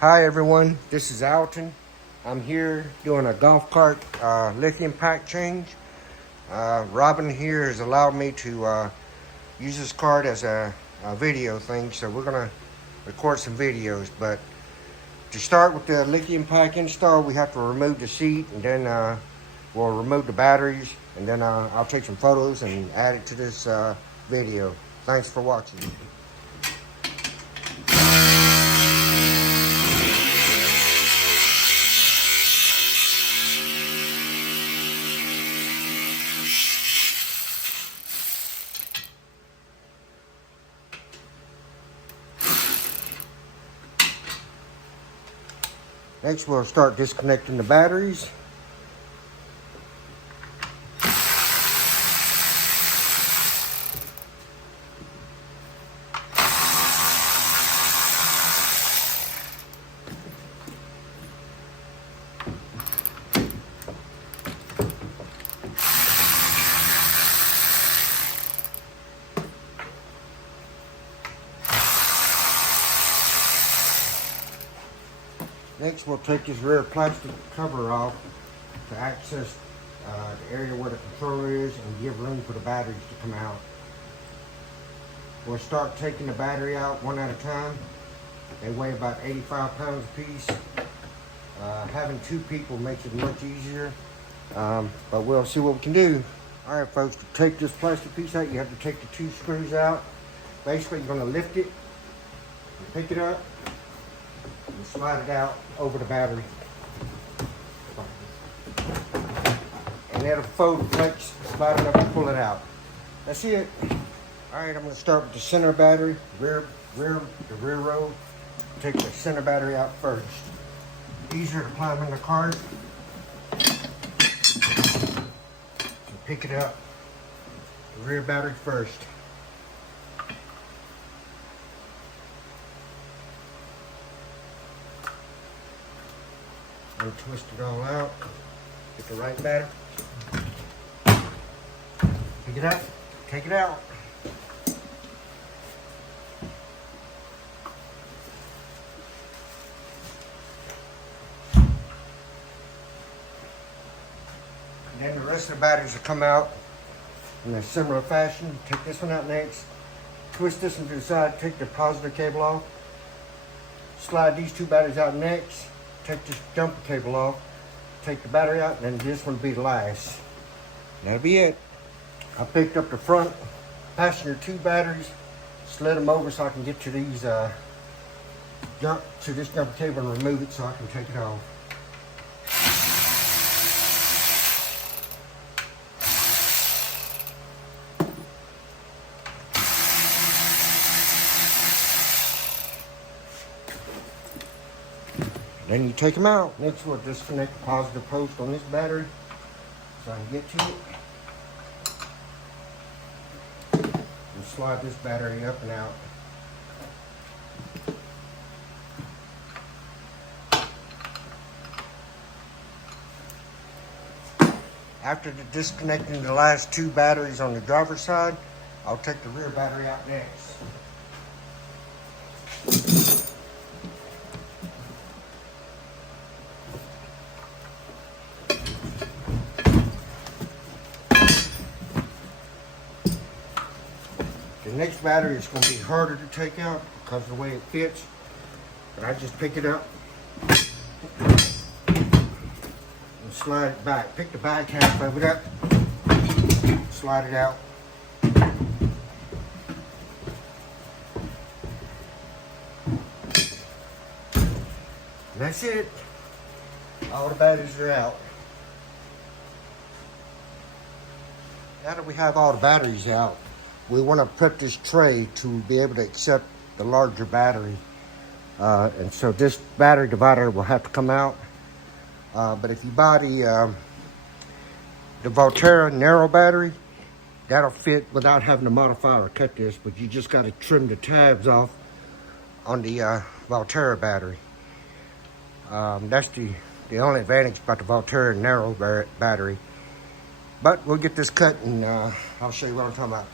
Hi everyone, this is Alton. I'm here doing a golf cart lithium pack change. Robin here has allowed me to use this cart as a video thing, so we're gonna record some videos. But to start with the lithium pack install, we have to remove the seat, and then we'll remove the batteries, and then I'll take some photos and add it to this video. Thanks for watching. Next, we'll start disconnecting the batteries. Next, we'll take this rear plastic cover off to access the area where the controller is and give room for the batteries to come out. We'll start taking the battery out one at a time. They weigh about 85 pounds a piece. Having two people makes it much easier, but we'll see what we can do. All right, folks, to take this plastic piece out, you have to take the two screws out. Basically, you're going to lift it, and pick it up, and slide it out over the battery. And it'll fold flex, slide it up and pull it out. That's it. All right, I'm gonna start with the center battery, the rear row. Take the center battery out first. Easier to climb in the cart. So pick it up, the rear battery first. And twist it all out. Get the right battery. Pick it up, take it out. And then the rest of the batteries will come out in a similar fashion. Take this one out next. Twist this one to the side, take the positive cable off. Slide these two batteries out next. Take this jumper cable off, take the battery out, and then this one will be the last. That'll be it. I picked up the front passenger two batteries, slid them over so I can get to these this jumper cable and remove it so I can take it off. Then you take them out. Next, we'll disconnect the positive post on this battery so I can get to it. And slide this battery up and out. After disconnecting the last two batteries on the driver's side, I'll take the rear battery out next. The next battery is going to be harder to take out because of the way it fits, but I just pick it up and slide it back. Pick the back half of it up, slide it out. And that's it. All the batteries are out. Now that we have all the batteries out, we want to prep this tray to be able to accept the larger battery. And so this battery divider will have to come out. But if you buy the Volterra narrow battery, that'll fit without having to modify or cut this, but you just got to trim the tabs off on the Volterra battery. That's the only advantage about the Volterra narrow battery. But we'll get this cut and I'll show you what I'm talking about.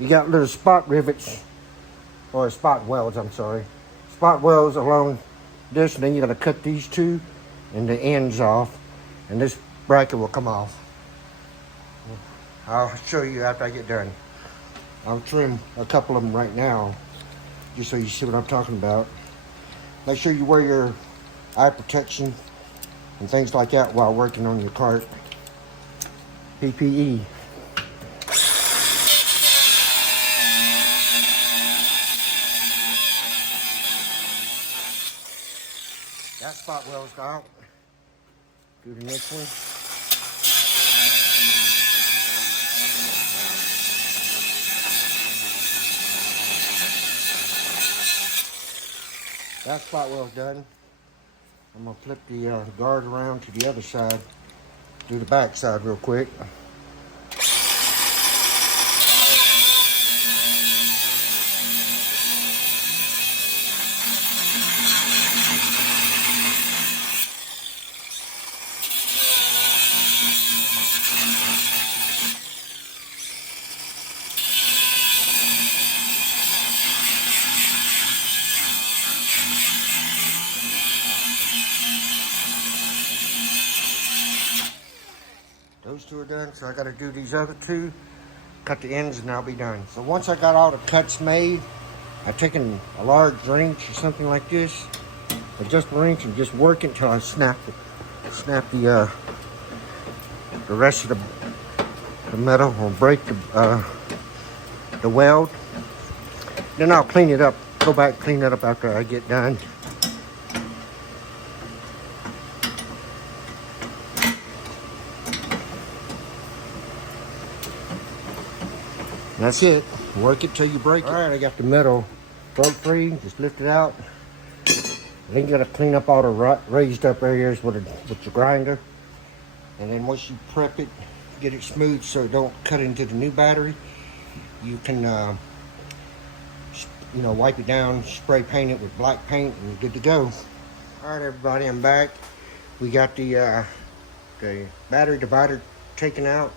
You got little spot rivets, or spot welds, I'm sorry. Spot welds along this, and then you're going to cut these two and the ends off, and this bracket will come off. I'll show you after I get done. I'll trim a couple of them right now, just so you see what I'm talking about. Make sure you wear your eye protection and things like that while working on your cart. PPE. That spot well's out. Do the next one. That spot well's done. I'm gonna flip the guard around to the other side. Do the back side real quick. Those two are done, so I got to do these other two, cut the ends, and I'll be done. So once I got all the cuts made, I've taken a large wrench or something like this, or just a wrench, and just work it until I snap the rest of the metal, or break the weld. Then I'll clean it up, go back clean it up after I get done. That's it. Work it till you break it. All right, I got the metal broke free. Just lift it out. Then you gotta clean up all the raised up areas with the grinder. And then once you prep it, get it smooth so it don't cut into the new battery, you can wipe it down, spray paint it with black paint, and you're good to go. All right, everybody, I'm back. We got the battery divider taken out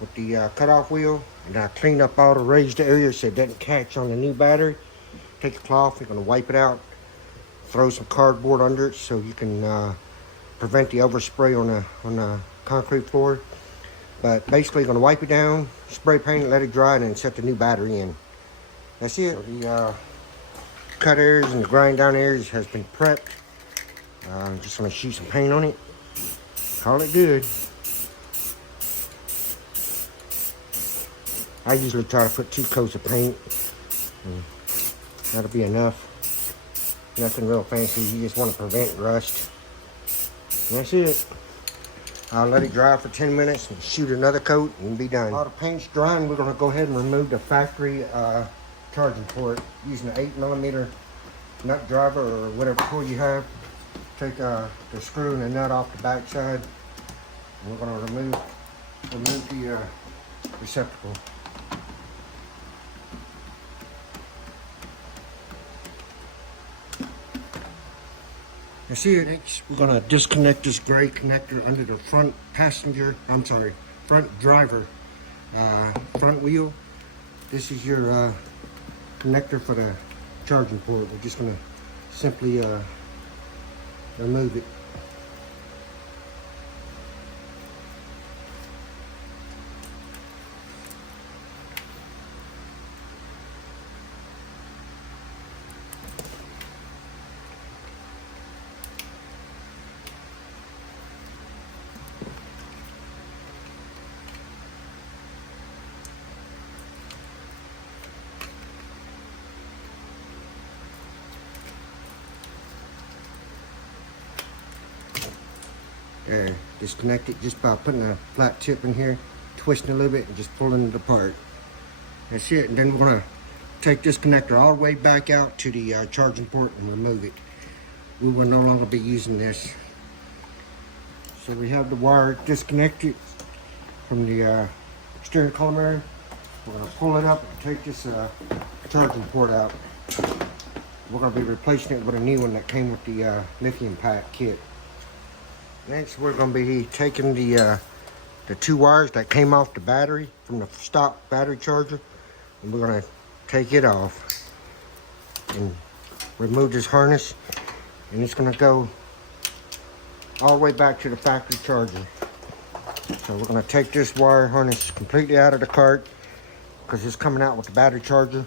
with the cutoff wheel, and I cleaned up all the raised areas so it doesn't catch on the new battery. Take a cloth, you're going to wipe it out, throw some cardboard under it so you can prevent the overspray on the concrete floor. But basically, you're going to wipe it down, spray paint it, let it dry, and then set the new battery in. That's it. So the cut areas and the grind down areas has been prepped. I'm just going to shoot some paint on it. Call it good. I usually try to put 2 coats of paint. That'll be enough. Nothing real fancy. You just want to prevent rust. And that's it. I'll let it dry for 10 minutes and shoot another coat and be done. While the paint's drying, we're going to go ahead and remove the factory charging port using an 8mm nut driver or whatever tool you have. Take the screw and the nut off the back side. And we're going to remove the receptacle. You see it? Next, we're going to disconnect this gray connector under the front driver front wheel. This is your connector for the charging port. We're just going to simply remove it. Disconnect it just by putting a flat tip in here, twisting a little bit, and just pulling it apart. That's it. And then we're going to take this connector all the way back out to the charging port and remove it. We will no longer be using this. So we have the wire disconnected from the steering column area. We're going to pull it up and take this charging port out. We're going to be replacing it with a new one that came with the lithium pack kit. Next, we're going to be taking the 2 wires that came off the battery from the stock battery charger, and we're going to take it off and remove this harness and it's going to go all the way back to the factory charger. So we're going to take this wire harness completely out of the cart because it's coming out with the battery charger,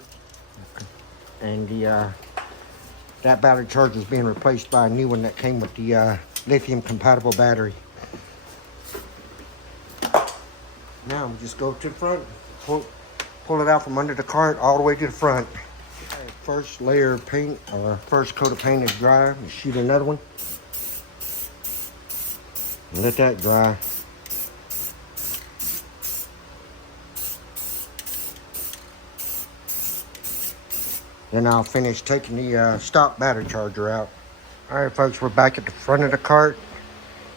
and that battery charger is being replaced by a new one that came with the lithium compatible battery. Now we just go to the front, pull it out from under the cart all the way to the front. First layer of paint, or first coat of paint is dry. We shoot another one. And let that dry. Then I'll finish taking the stock battery charger out. Alright folks, we're back at the front of the cart.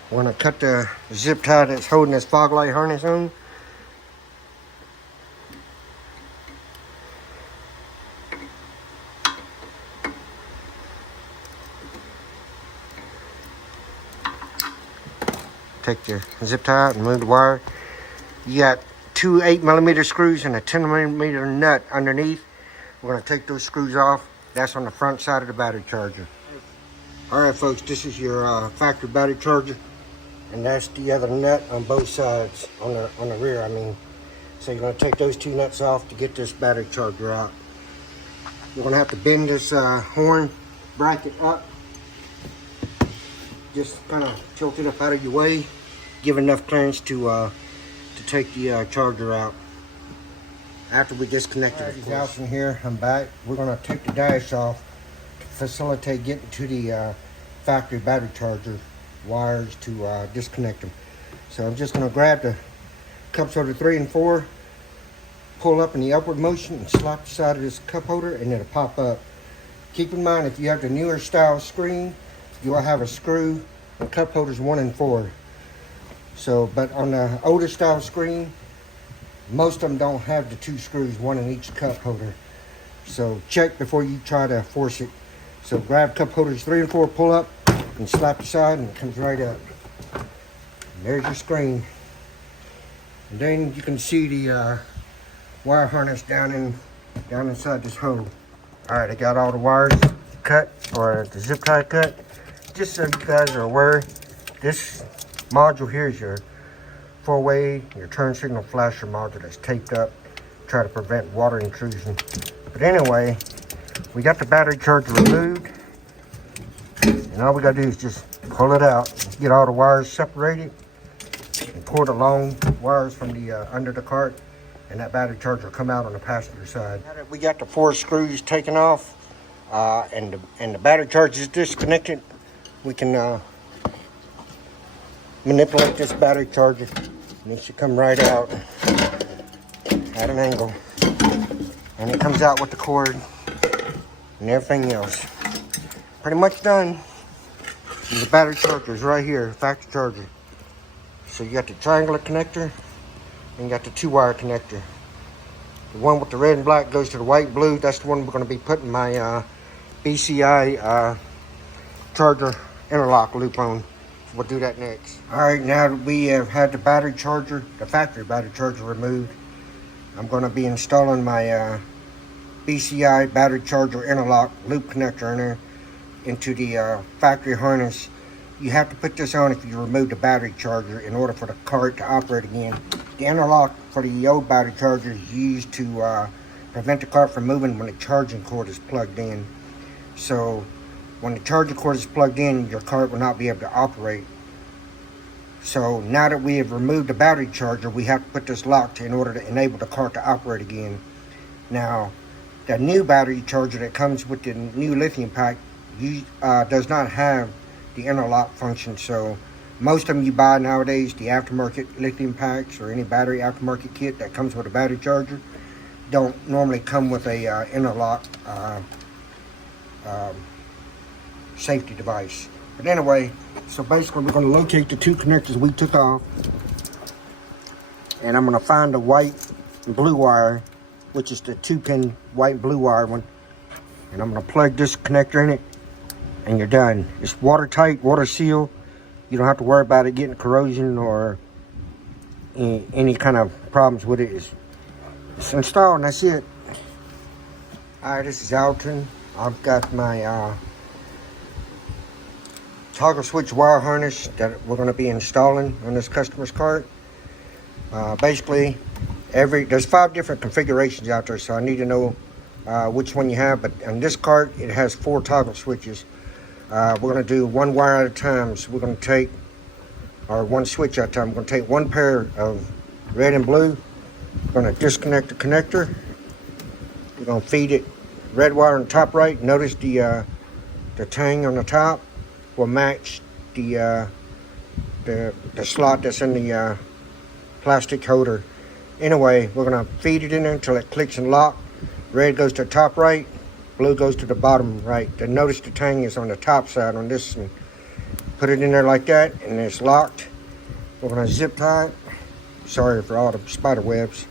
We're going to cut the zip tie that's holding this fog light harness on. Take the zip tie out and move the wire. You got two 8mm screws and a 10mm nut underneath. We're going to take those screws off. That's on the front side of the battery charger. Alright folks, this is your factory battery charger. And that's the other nut on both sides, on the rear I mean. So you're going to take those two nuts off to get this battery charger out. You're going to have to bend this horn bracket up. Just kind of tilt it up out of your way. Give enough clearance to take the charger out. After we disconnected it out from here, I'm back. We're going to take the dash off to facilitate getting to the factory battery charger wires to disconnect them. So I'm just going to grab the cup holder 3 and 4, pull up in the upward motion and slap the side of this cup holder and it'll pop up. Keep in mind, if you have the newer style screen, you'll have a screw and cup holders 1 and 4. So, but on the older style screen, most of them don't have the 2 screws, 1 in each cup holder. So check before you try to force it. So grab cup holders 3 and 4, pull up, and slap the side, and it comes right up. And there's your screen. And then you can see the wire harness down inside this hole. All right, I got all the wires cut, or the zip tie cut. Just so you guys are aware, this module here is your 4-way, your turn signal flasher module that's taped up, try to prevent water intrusion. But anyway, we got the battery charger removed, and all we gotta do is just pull it out, get all the wires separated, and pull the long wires from the under the cart, and that battery charger will come out on the passenger side. Now that we got the 4 screws taken off, and the battery charger is disconnected, we can manipulate this battery charger, and it should come right out at an angle, and it comes out with the cord and everything else. Pretty much done. And the battery charger is right here, factory charger. So you got the triangular connector and you got the 2-wire connector. The one with the red and black goes to the white and blue. That's the one we're going to be putting my BCI charger interlock loop on. We'll do that next. Alright, now that we have had the battery charger, the factory battery charger removed, I'm going to be installing my BCI battery charger interlock loop connector in there into the factory harness. You have to put this on if you remove the battery charger in order for the cart to operate again. The interlock for the old battery charger is used to prevent the cart from moving when the charging cord is plugged in. So when the charging cord is plugged in, your cart will not be able to operate. So now that we have removed the battery charger, we have to put this lock in order to enable the cart to operate again. Now, the new battery charger that comes with the new lithium pack does not have the interlock function. So most of them you buy nowadays, the aftermarket lithium packs or any battery aftermarket kit that comes with a battery charger, don't normally come with a interlock safety device. But anyway, so basically we're going to locate the 2 connectors we took off, and I'm going to find the white and blue wire, which is the 2-pin white and blue wire one, and I'm going to plug this connector in it, and you're done. It's watertight, water seal. You don't have to worry about it getting corrosion or any kind of problems with it. It's installed, and that's it. Alright, this is Alton. I've got my toggle switch wire harness that we're going to be installing on this customer's cart. Basically, there's 5 different configurations out there, so I need to know which one you have. But on this cart, it has 4 toggle switches. We're going to do one wire at a time. So we're going to take, or one switch at a time. We're going to take one pair of red and blue. We're going to disconnect the connector. We're going to feed it red wire on the top right. Notice the tang on the top will match the slot that's in the plastic holder. Anyway, we're going to feed it in there until it clicks and lock. Red goes to the top right, blue goes to the bottom right. Then notice the tang is on the top side on this one. Put it in there like that, and it's locked. We're going to zip tie it. Sorry for all the spider webs.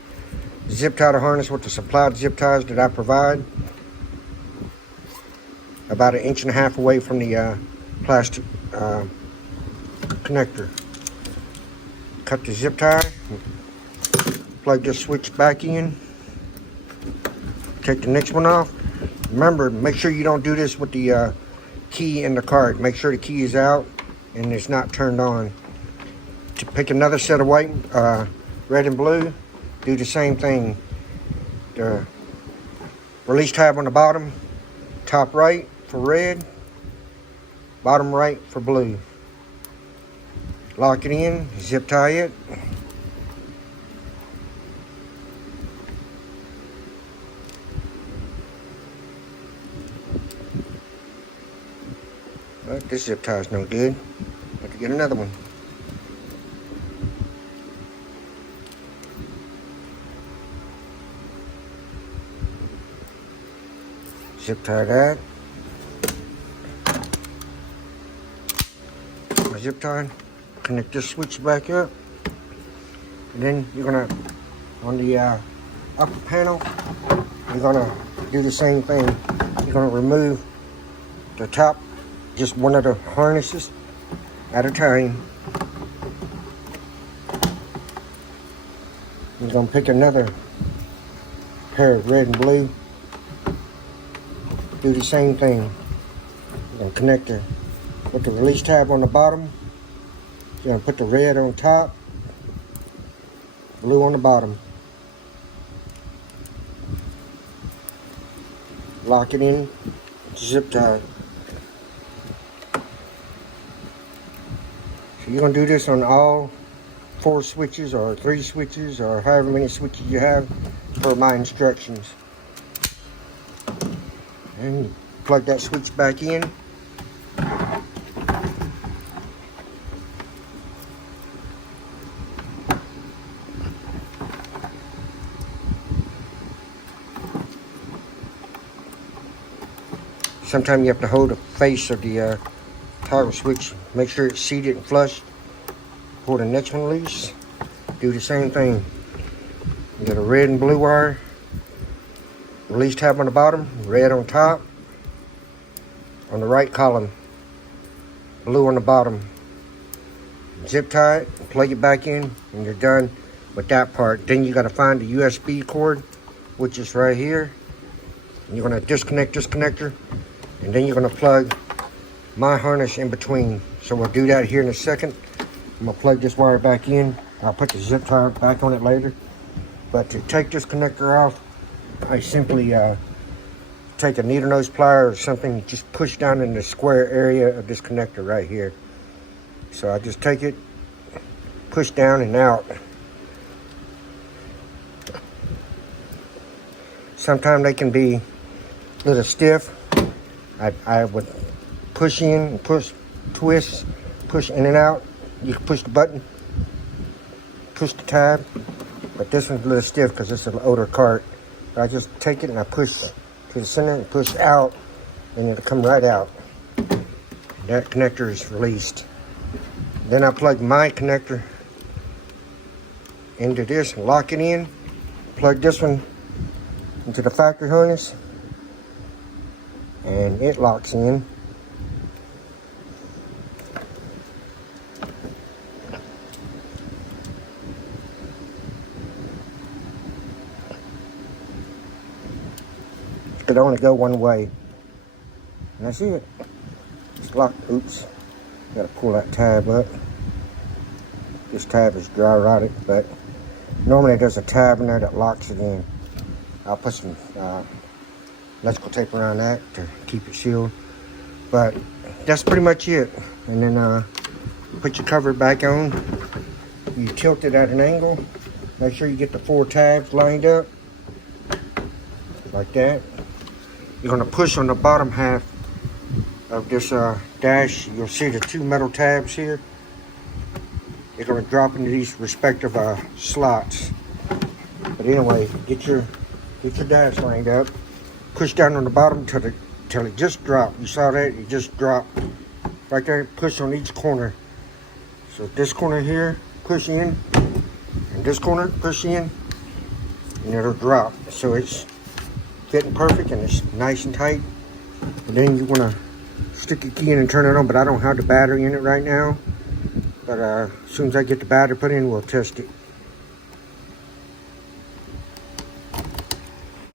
Zip tie the harness with the supplied zip ties that I provide. About 1.5 inches away from the plastic connector. Cut the zip tie. Plug this switch back in. Take the next one off. Remember, make sure you don't do this with the key in the cart. Make sure the key is out and it's not turned on. To pick another set of white, red and blue, do the same thing. The release tab on the bottom, top right for red, bottom right for blue. Lock it in, zip tie it. But this zip tie is no good. Have to get another one. Zip tie that. My zip tie. Connect this switch back up. And then you're gonna, on the upper panel, you're gonna do the same thing. You're gonna remove the top, just one of the harnesses at a time. You're gonna pick another pair of red and blue. Do the same thing. You're gonna connect it with the release tab on the bottom. You're gonna put the red on top, blue on the bottom. Lock it in, zip tie. So you're gonna do this on all 4 switches or 3 switches or however many switches you have per my instructions. And you plug that switch back in. Sometimes you have to hold the face of the toggle switch. Make sure it's seated and flush. Pull the next one loose. Do the same thing. You got a red and blue wire. Release tab on the bottom, red on top. On the right column, blue on the bottom. Zip tie it, plug it back in, and you're done with that part. Then you got to find the USB cord, which is right here. And you're going to disconnect this connector, and then you're going to plug my harness in between. So we'll do that here in a second. I'm going to plug this wire back in. I'll put the zip tie back on it later. But to take this connector off, I simply take a needle nose plier or something, just push down in the square area of this connector right here. So I just take it, push down and out. Sometimes they can be a little stiff. I would push in, push, twist, push in and out. You can push the button, push the tab, but this one's a little stiff because it's an older cart. I just take it and I push to the center and push out, and it'll come right out. That connector is released. Then I plug my connector into this and lock it in. Plug this one into the factory harness, and it locks in. It could only go one way, and that's it. It's locked. Oops. Gotta pull that tab up. This tab is dry rotted, but normally there's a tab in there that locks it in. I'll put some electrical tape around that to keep it sealed. But that's pretty much it. And then put your cover back on. You tilt it at an angle. Make sure you get the 4 tabs lined up. Like that. You're gonna push on the bottom half of this dash. You'll see the 2 metal tabs here. They're gonna drop into these respective slots. But anyway, get your dash lined up. Push down on the bottom till it just dropped. You saw that? It just dropped. Right there, push on each corner. So this corner here, push in. And this corner, push in. And it'll drop. So it's fitting perfect and it's nice and tight. And then you wanna stick your key in and turn it on, but I don't have the battery in it right now. But as soon as I get the battery put in, we'll test it.